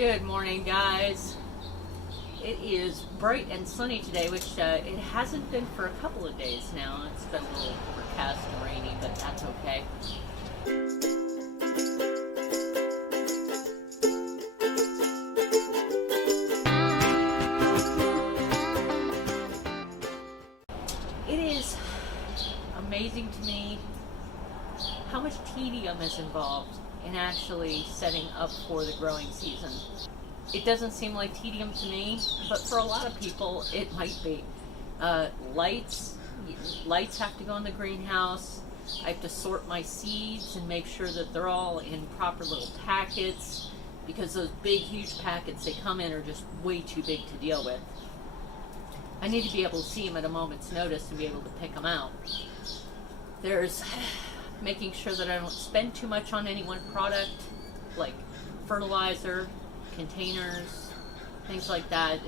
Good morning, guys. It is bright and sunny today, which it hasn't been for a couple of days now. It's been a little overcast and rainy, but that's okay. It is amazing to me how much tedium is involved in actually setting up for the growing season. It doesn't seem like tedium to me, but for a lot of people it might be. Lights have to go in the greenhouse. I have to sort my seeds and make sure that they're all in proper little packets, because those big huge packets they come in are just way too big to deal with. I need to be able to see them at a moment's notice and be able to pick them out. There's making sure that I don't spend too much on any one product, like fertilizer, containers, things like that.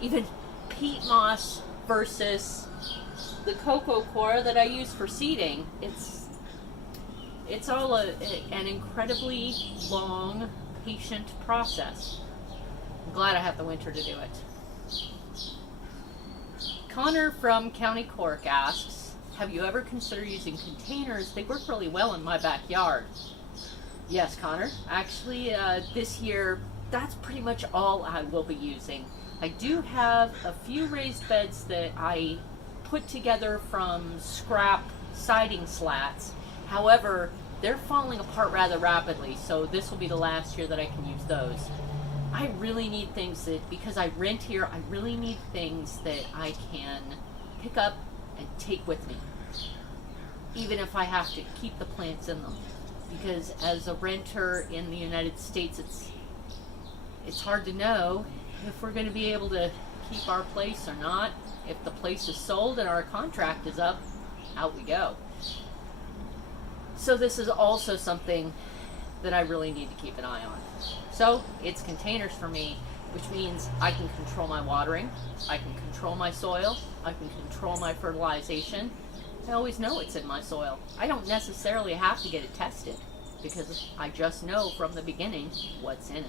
Even peat moss versus the cocoa coir that I use for seeding. It's all an incredibly long, patient process. I'm glad I have the winter to do it. Conor from County Cork asks, have you ever considered using containers? They work really well in my backyard. Yes, Conor. Actually, this year, that's pretty much all I will be using. I do have a few raised beds that I put together from scrap siding slats. However, they're falling apart rather rapidly, so this will be the last year that I can use those. I really need things that, because I rent here, I really need things that I can pick up and take with me, even if I have to keep the plants in them. Because as a renter in the United States, it's hard to know if we're going to be able to keep our place or not. If the place is sold and our contract is up, out we go. So this is also something that I really need to keep an eye on. So it's containers for me, which means I can control my watering, I can control my soil, I can control my fertilization. I always know it's in my soil. I don't necessarily have to get it tested, because I just know from the beginning what's in it.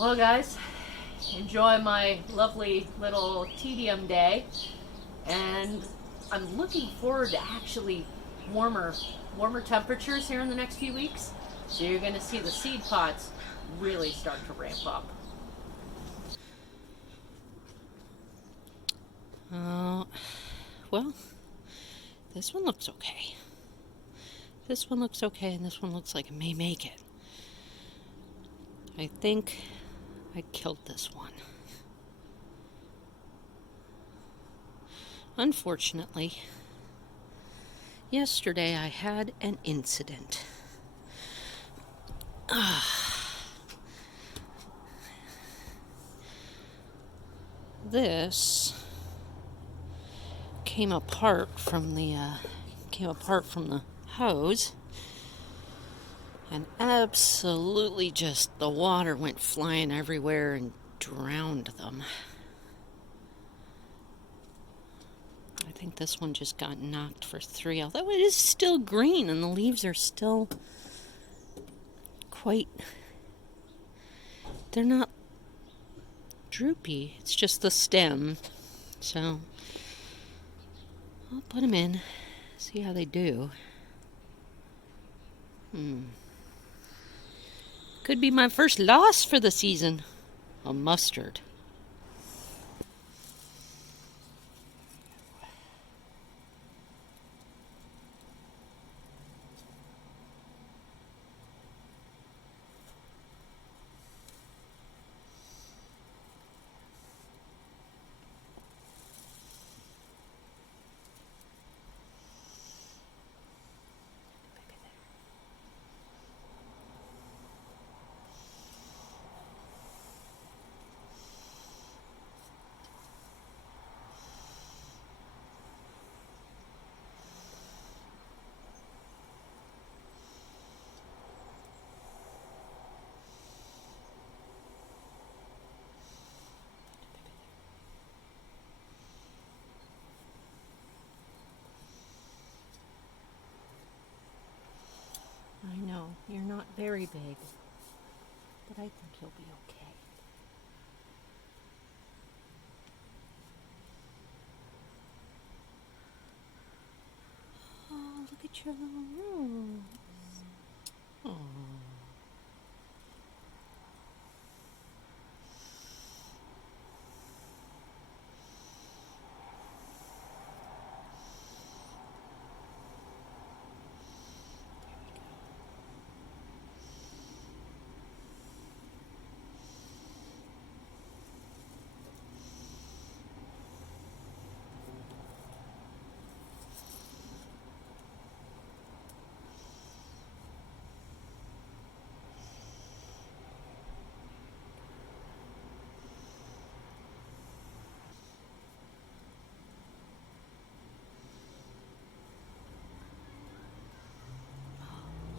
Well, guys, enjoy my lovely little tedium day, and I'm looking forward to actually warmer temperatures here in the next few weeks. So you're going to see the seed pods really start to ramp up. Well, this one looks okay. This one looks okay, and this one looks like it may make it. I think I killed this one. Unfortunately, yesterday I had an incident. This came apart from the hose, and absolutely just the water went flying everywhere and drowned them. I think this one just got knocked for 3, although it is still green and the leaves are still they're not droopy. It's just the stem. So I'll put them in, see how they do. Could be my first loss for the season. A mustard. I know, you're not very big. but I think he'll be okay. Oh, look at your little room. Oh.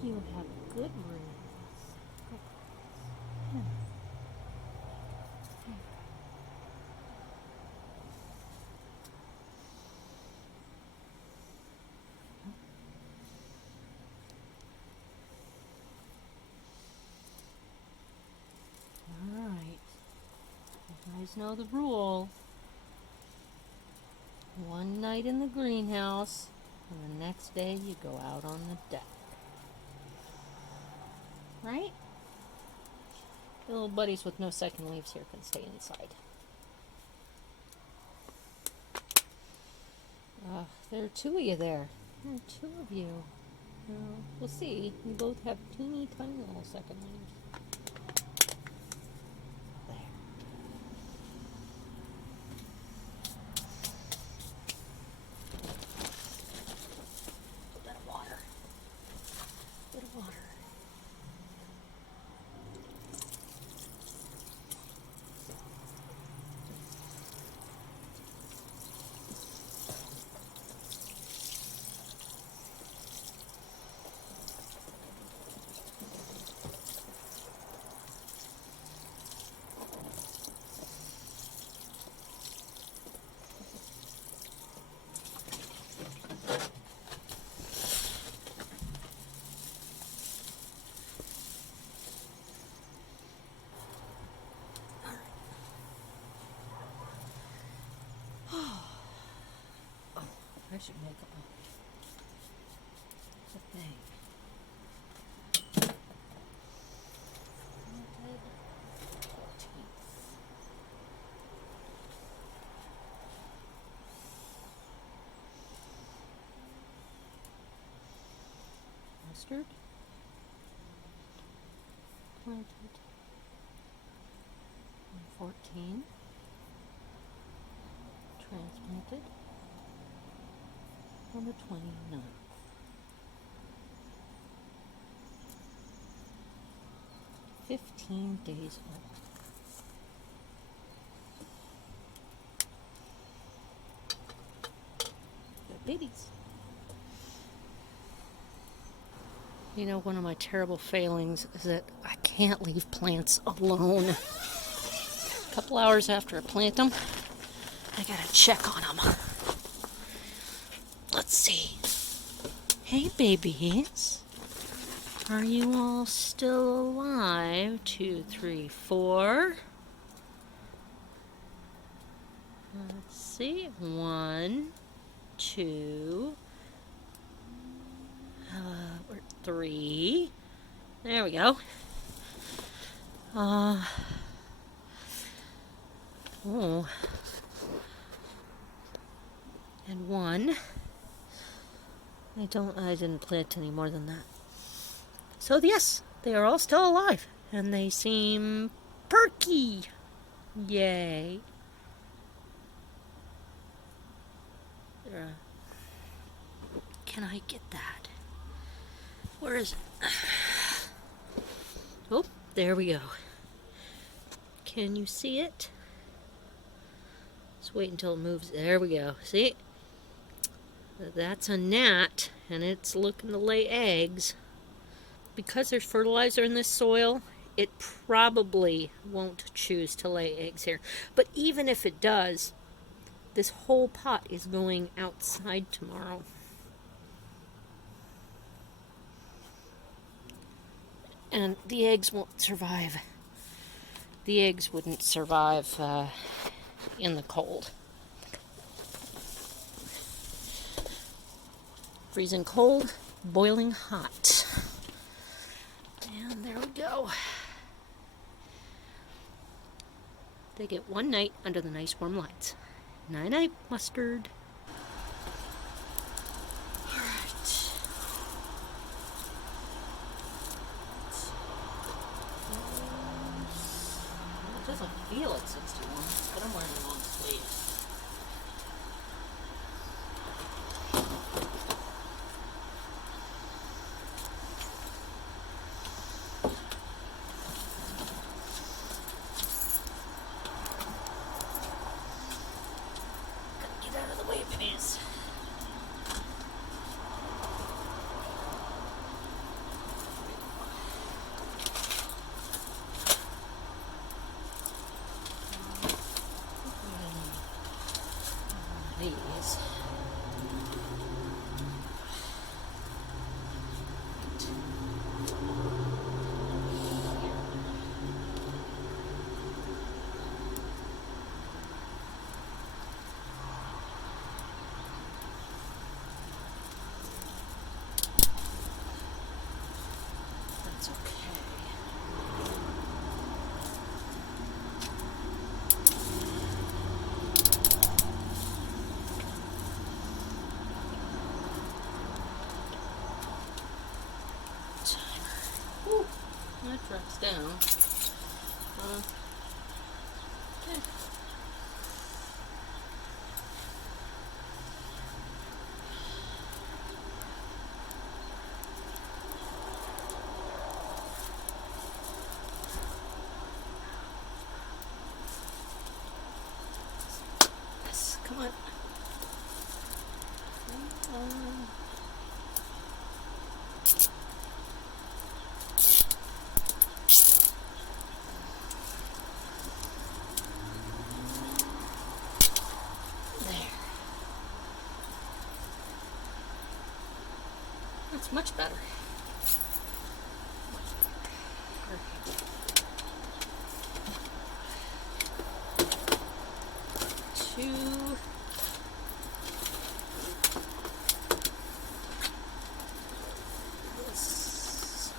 You have good rooms. All right. You guys know the rule. One night in the greenhouse, and the next day you go out on the deck. Right? The little buddies with no second leaves here can stay inside. There are two of you there. There are two of you. We'll see. You both have teeny tiny little second leaves. There. A bit of water. A bit of water. I should make up a thing. Mustard. Planted. 14. Transplanted on the 29th. "15 days old. Good babies. You know, one of my terrible failings is that I can't leave plants alone. A couple hours after I plant them, I gotta check on them. Let's see. Hey, babies. Are you all still alive? 2, 3, 4. Let's see. 1, 2, 3. There we go. And 1. I didn't plant any more than that. So yes, they are all still alive, and they seem perky. Yay. Can I get that? Where is it? Oh, there we go. Can you see it? Let's wait until it moves. There we go. See? That's a gnat, and it's looking to lay eggs. Because there's fertilizer in this soil, it probably won't choose to lay eggs here. But even if it does, this whole pot is going outside tomorrow. And the eggs won't survive the eggs wouldn't survive in the cold. Freezing cold, boiling hot. And there we go. They get one night under the nice warm lights. Night-night, mustard. Alright. It doesn't feel at 61, but I'm wearing long sleeves. Get out of the way, please. These. That's okay. Whew, that drops down. Okay. Yes, come on. That's much better. Two. This.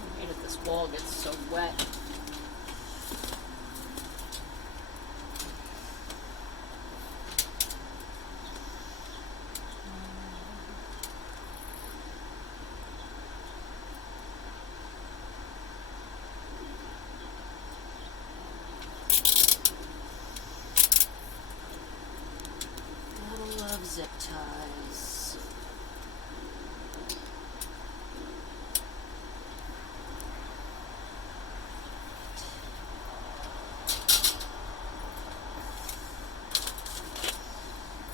I hate it, this wall gets so wet. Gotta love zip ties.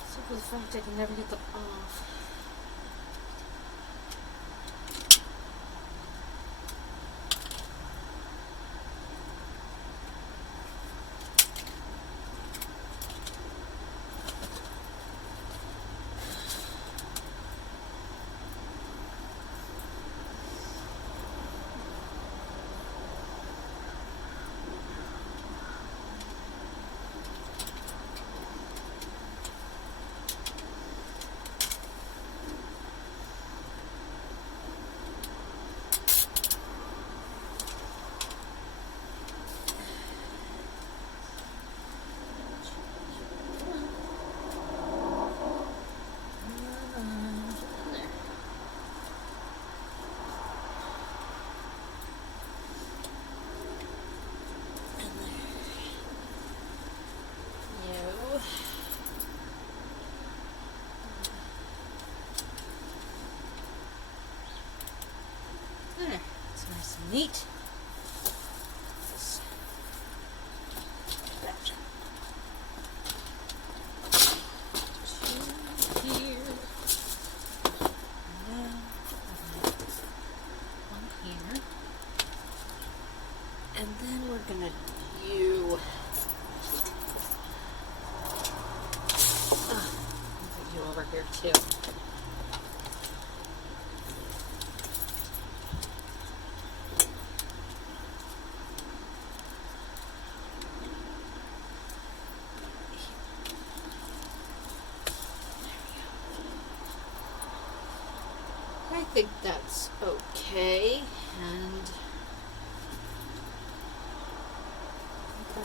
So for the fact I can never get them off. neat. This batch. Two here. Now, one here. And then we're gonna do put you over here too. I think that's okay, and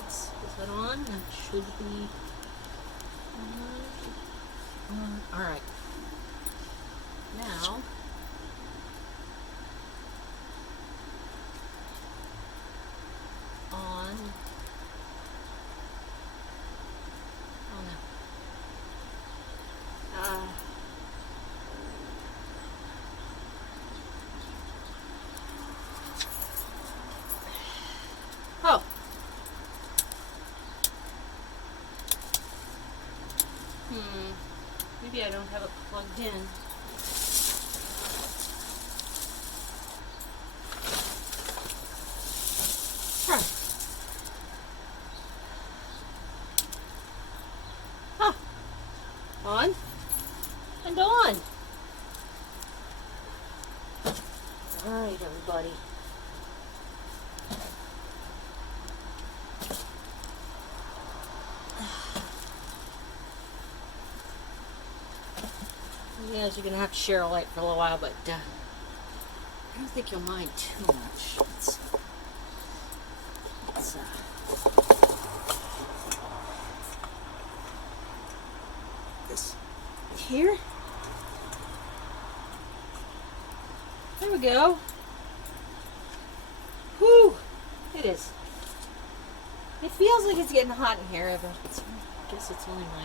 is that on? That should be on. All right. Now, on. Oh no. Oh. Maybe I don't have it plugged in. Huh. Huh. On and on. All right, everybody. Yes, you're gonna have to share a light for a little while, but I don't think you'll mind too much. It's this here. There we go. Whew! It is. It feels like it's getting hot in here, but I guess it's only my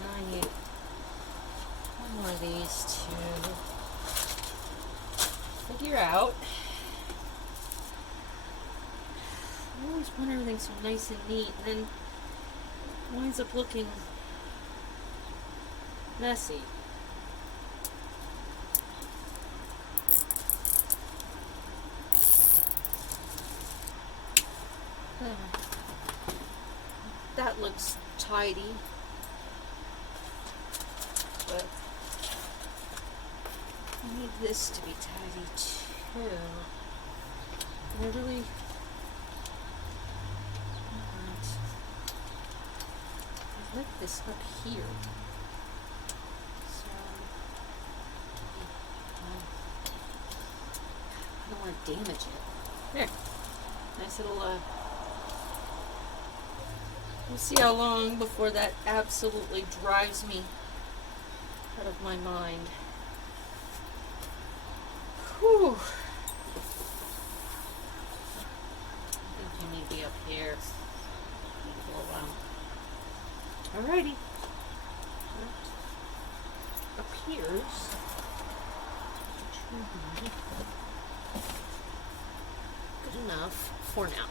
now I need one more of these to figure out. I always want everything so nice and neat, and then it winds up looking messy. That looks tidy. But I need this to be tidy too. And I really I like this up here. So I don't want to damage it. There. Nice little we'll see how long before that absolutely drives me out of my mind. Whew. I think you need to be up here for a while. Alrighty. That appears to be good enough for now.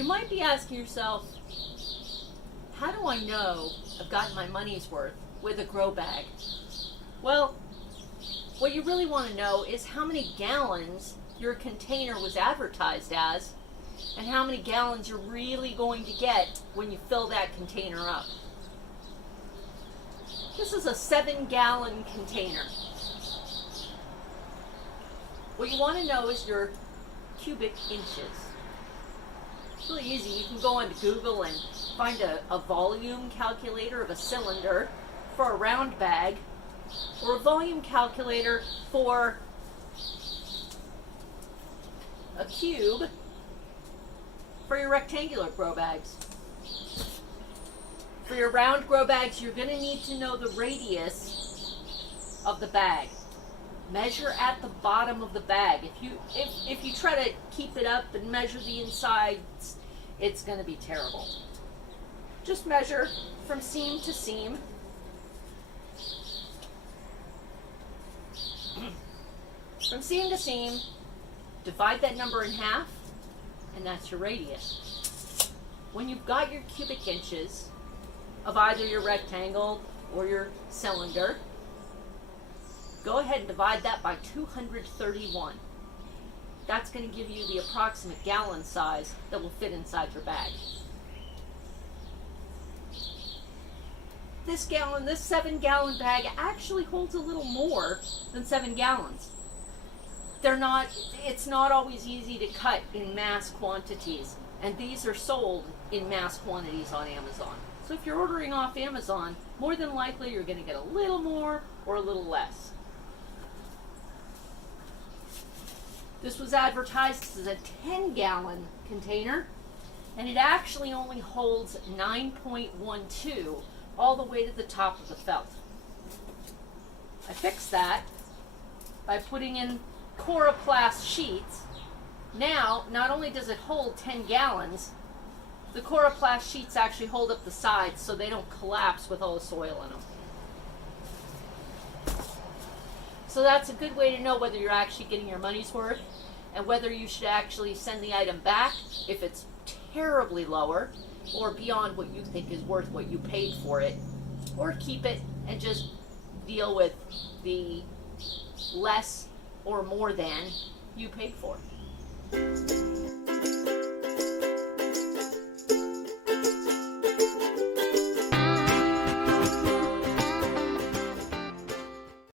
You might be asking yourself, how do I know I've gotten my money's worth with a grow bag? Well, what you really want to know is how many gallons your container was advertised as and how many gallons you're really going to get when you fill that container up. This is a 7-gallon container. What you want to know is your cubic inches. It's really easy. You can go onto Google and find a volume calculator of a cylinder for a round bag, or a volume calculator for a cube for your rectangular grow bags. For your round grow bags, you're going to need to know the radius of the bag. Measure at the bottom of the bag. If you try to keep it up and measure the insides, it's going to be terrible. Just measure from seam to seam. From seam to seam, divide that number in half, and that's your radius. When you've got your cubic inches of either your rectangle or your cylinder, go ahead and divide that by 231. That's going to give you the approximate gallon size that will fit inside your bag. This 7-gallon bag actually holds a little more than 7 gallons. It's not always easy to cut in mass quantities, and these are sold in mass quantities on Amazon. So if you're ordering off Amazon, more than likely you're going to get a little more or a little less. This was advertised as a 10-gallon container, and it actually only holds 9.12 all the way to the top of the felt. I fixed that by putting in Coroplast sheets. Now, not only does it hold 10 gallons, the Coroplast sheets actually hold up the sides so they don't collapse with all the soil in them. So that's a good way to know whether you're actually getting your money's worth and whether you should actually send the item back if it's terribly lower or beyond what you think is worth what you paid for it, or keep it and just deal with the less or more than you paid for.